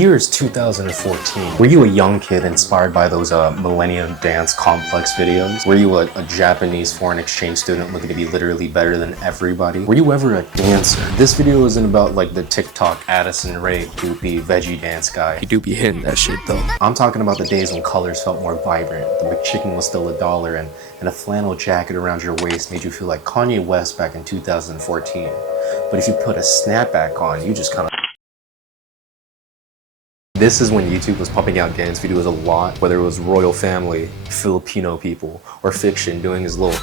year is 2014. Were you a young kid inspired by those Millennium Dance Complex videos? Were you a Japanese foreign exchange student looking to be literally better than everybody? Were you ever a dancer? This video isn't about like the TikTok Addison Rae goopy veggie dance guy. You do be hitting that shit though. I'm talking about the days when colors felt more vibrant, the McChicken was still $1, and a flannel jacket around your waist made you feel like Kanye West back in 2014. But if you put a snapback on, you just kind of... This is when YouTube was pumping out dance videos a lot, whether it was royal family, Filipino people, or Fiction doing his little...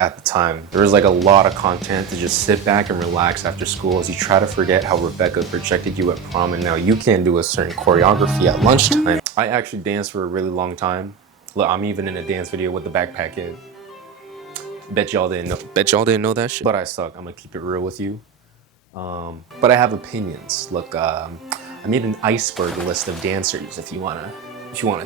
At the time, there was like a lot of content to just sit back and relax after school as you try to forget how Rebecca projected you at prom and now you can't do a certain choreography at lunchtime. I actually danced for a really long time. Look, I'm even in a dance video with the backpack kid. Bet y'all didn't know that shit. But I suck, I'm gonna keep it real with you. But I have opinions. Look, I made an iceberg list of dancers if you wanna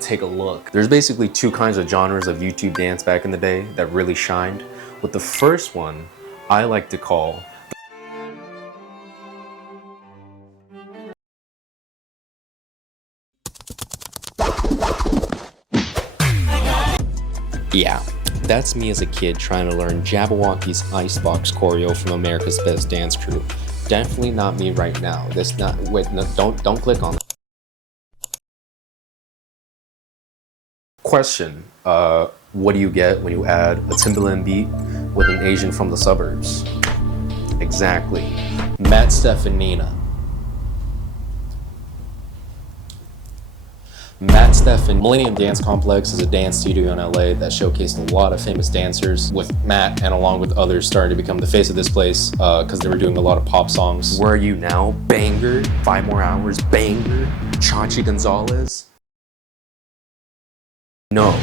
take a look. There's basically two kinds of genres of YouTube dance back in the day that really shined. With the first one, I like to call yeah, that's me as a kid trying to learn Jabberwocky's Icebox choreo from America's Best Dance Crew. Definitely not me right now. That's not, wait, no, don't click on that. Question, what do you get when you add a Timbaland beat with an Asian from the suburbs? Exactly, Matt Steffanina. Millennium Dance Complex is a dance studio in LA that showcased a lot of famous dancers, with Matt and along with others starting to become the face of this place because they were doing a lot of pop songs. Where Are You Now? Banger. 5 More Hours? Banger. Chachi Gonzalez? No.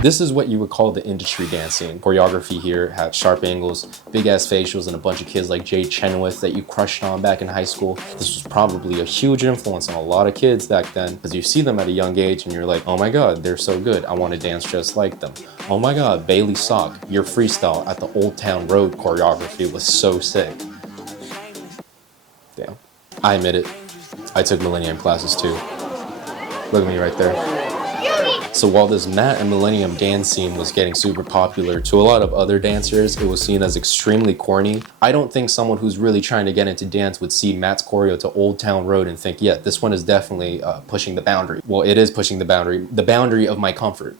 This is what you would call the industry dancing. Choreography here had sharp angles, big ass facials, and a bunch of kids like Jay Chenoweth that you crushed on back in high school. This was probably a huge influence on a lot of kids back then because you see them at a young age and you're like, oh my god, they're so good, I want to dance just like them. Oh my god, Bailey Sock, your freestyle at the Old Town Road choreography was so sick. Damn. I admit it, I took Millennium classes too. Look at me right there. So while this Matt and Millennium dance scene was getting super popular, to a lot of other dancers, it was seen as extremely corny. I don't think someone who's really trying to get into dance would see Matt's choreo to Old Town Road and think, yeah, this one is definitely pushing the boundary. Well, it is pushing the boundary of my comfort.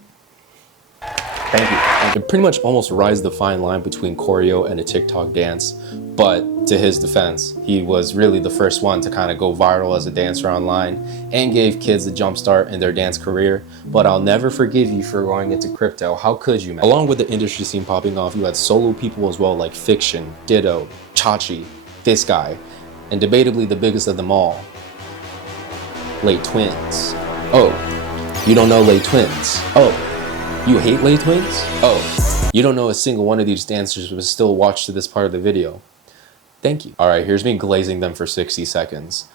Thank you. It pretty much almost rides the fine line between choreo and a TikTok dance, but to his defense, he was really the first one to kind of go viral as a dancer online and gave kids a jump start in their dance career. But I'll never forgive you for going into crypto. How could you, man? Along with the industry scene popping off, you had solo people as well like Fiction, Ditto, Chachi, this guy, and debatably the biggest of them all, Late Twins. Oh, you don't know Late Twins? Oh. You hate Lay Twins? Oh, you don't know a single one of these dancers but still watch to this part of the video. Thank you. Alright, here's me glazing them for 60 seconds.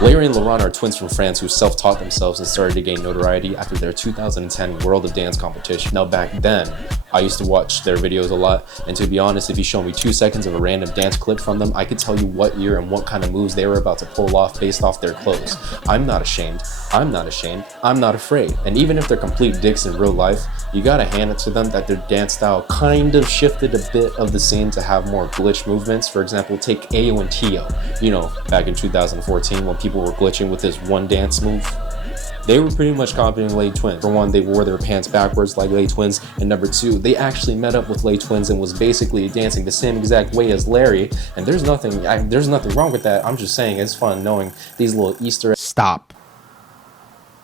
Larry and Laurent are twins from France who self-taught themselves and started to gain notoriety after their 2010 World of Dance competition. Now back then, I used to watch their videos a lot, and to be honest, if you show me 2 seconds of a random dance clip from them, I could tell you what year and what kind of moves they were about to pull off based off their clothes. I'm not ashamed, I'm not ashamed, I'm not afraid. And even if they're complete dicks in real life, you gotta hand it to them that their dance style kind of shifted a bit of the scene to have more glitch movements. For example, take Ayo and Tio. You know, back in 2014 when people were glitching with this one dance move. They were pretty much copying Lay Twins. For one, they wore their pants backwards like Lay Twins, and number two, they actually met up with Lay Twins and was basically dancing the same exact way as Larry, and there's nothing wrong with that. I'm just saying it's fun knowing these little Easter eggs. Stop.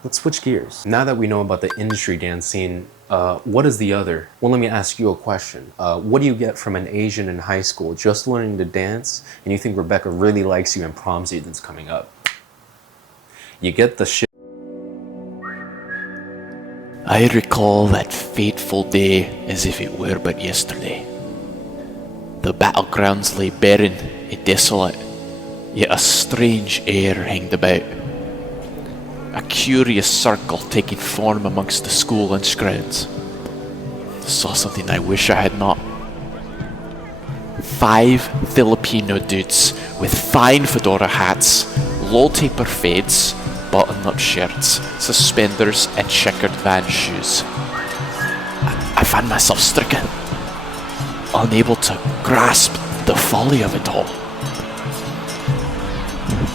Let's switch gears. Now that we know about the industry dance scene, what is the other? Well, let me ask you a question. What do you get from an Asian in high school just learning to dance, and you think Rebecca really likes you and prom season's coming up? You get the shit. I recall that fateful day as if it were but yesterday. The battlegrounds lay barren and desolate, yet a strange air hanged about. A curious circle taking form amongst the school lunch grounds. Saw something I wish I had not. 5 Filipino dudes with fine fedora hats, low taper fades, button-up shirts, suspenders and checkered Vans shoes. I found myself stricken, unable to grasp the folly of it all.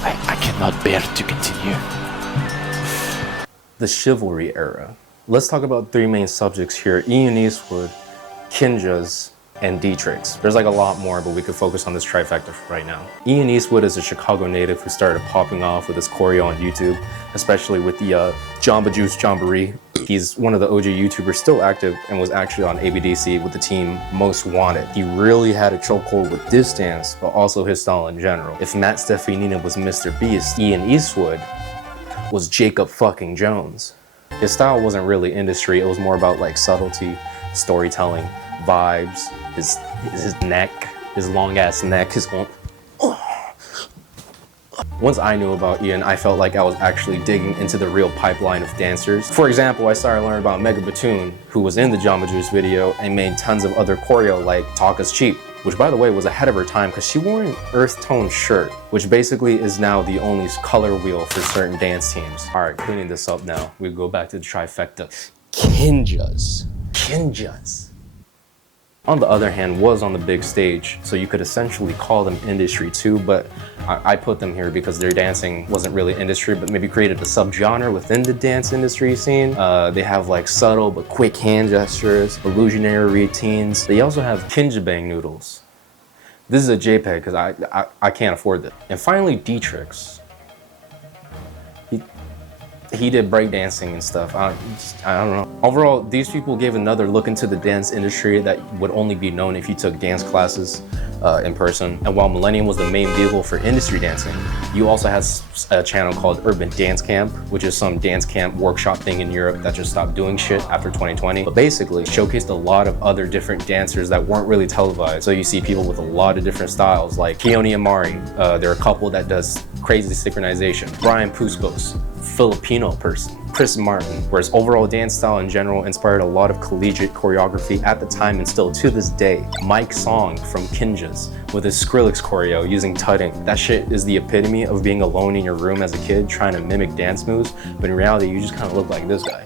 I cannot bear to continue. The chivalry era. Let's talk about 3 main subjects here: Ian Eastwood, Kinjas, and Dietrich's. There's like a lot more, but we could focus on this trifecta right now. Ian Eastwood is a Chicago native who started popping off with his choreo on YouTube, especially with the Jamba Juice Jamboree. He's one of the OG YouTubers still active and was actually on ABDC with the team Most Wanted. He really had a chokehold with this dance, but also his style in general. If Matt Steffanina was Mr. Beast, Ian Eastwood was Jacob fucking Jones. His style wasn't really industry, it was more about like subtlety, storytelling, vibes, his neck, his long ass neck, his going. Once I knew about Ian, I felt like I was actually digging into the real pipeline of dancers. For example, I started learning about Megan Batoon, who was in the Jamba Juice video and made tons of other choreo like Talk Is Cheap, which by the way was ahead of her time because she wore an earth tone shirt, which basically is now the only color wheel for certain dance teams. All right, cleaning this up now, we go back to the trifecta. Kinjas. On the other hand, was on the big stage, so you could essentially call them industry too, but I put them here because their dancing wasn't really industry, but maybe created a subgenre within the dance industry scene. They have like subtle but quick hand gestures, illusionary routines. They also have kinjabang noodles. This is a JPEG because I can't afford this. And finally, Dietrich's. He did breakdancing and stuff. I don't know. Overall, these people gave another look into the dance industry that would only be known if you took dance classes in person. And while Millennium was the main vehicle for industry dancing, you also had a channel called Urban Dance Camp, which is some dance camp workshop thing in Europe that just stopped doing shit after 2020. But basically showcased a lot of other different dancers that weren't really televised. So you see people with a lot of different styles like Keone Amari. They're a couple that does crazy synchronization. Brian Puspos, Filipino person. Chris Martin, where his overall dance style in general inspired a lot of collegiate choreography at the time and still to this day. Mike Song from Kinjas with his Skrillex choreo using tutting. That shit is the epitome of being alone in your room as a kid trying to mimic dance moves, but in reality you just kind of look like this guy.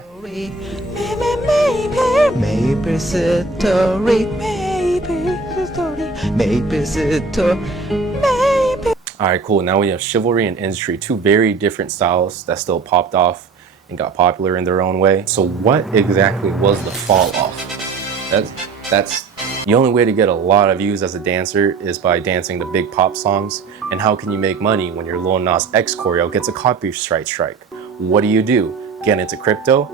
Alright, cool. Now we have chivalry and industry, 2 very different styles that still popped off and got popular in their own way. So what exactly was the fall off? That's the only way to get a lot of views as a dancer is by dancing the big pop songs. And how can you make money when your Lil Nas X choreo gets a copyright strike? What do? Get into crypto?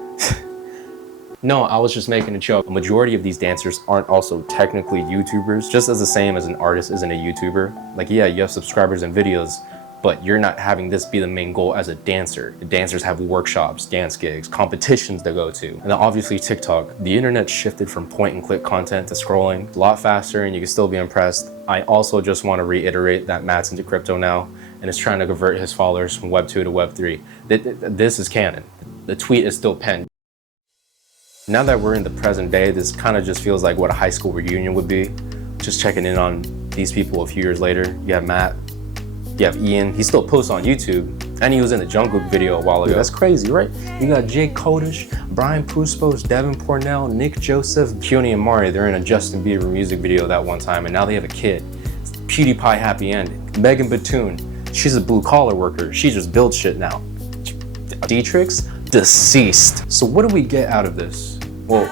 No, I was just making a joke. A majority of these dancers aren't also technically YouTubers, just as the same as an artist isn't a YouTuber. Like, yeah, you have subscribers and videos, but you're not having this be the main goal as a dancer. The dancers have workshops, dance gigs, competitions to go to. And then obviously TikTok. The internet shifted from point and click content to scrolling a lot faster and you can still be impressed. I also just want to reiterate that Matt's into crypto now and is trying to convert his followers from Web 2 to Web 3. This is canon. The tweet is still penned. Now that we're in the present day, this kind of just feels like what a high school reunion would be. Just checking in on these people a few years later. You have Matt, you have Ian, he still posts on YouTube, and he was in the Jungkook video a while ago. That's crazy, right? You got Jake Kodish, Brian Puspos, Devin Pornell, Nick Joseph, Keone Amari. They're in a Justin Bieber music video that one time, and now they have a kid. It's PewDiePie happy ending. Megan Batoon, she's a blue collar worker. She just builds shit now. Dietrich's deceased. So what do we get out of this? Well,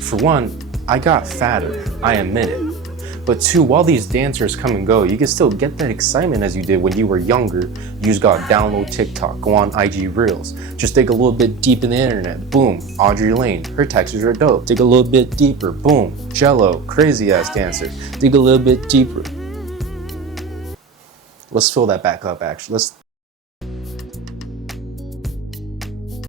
for one, I got fatter, I admit it. But 2, while these dancers come and go, you can still get that excitement as you did when you were younger. You just gotta download TikTok, go on IG Reels, just dig a little bit deep in the internet, boom, Audrey Lane, her textures are dope. Dig a little bit deeper, boom, Jello, crazy ass dancer. Dig a little bit deeper. Let's fill that back up actually.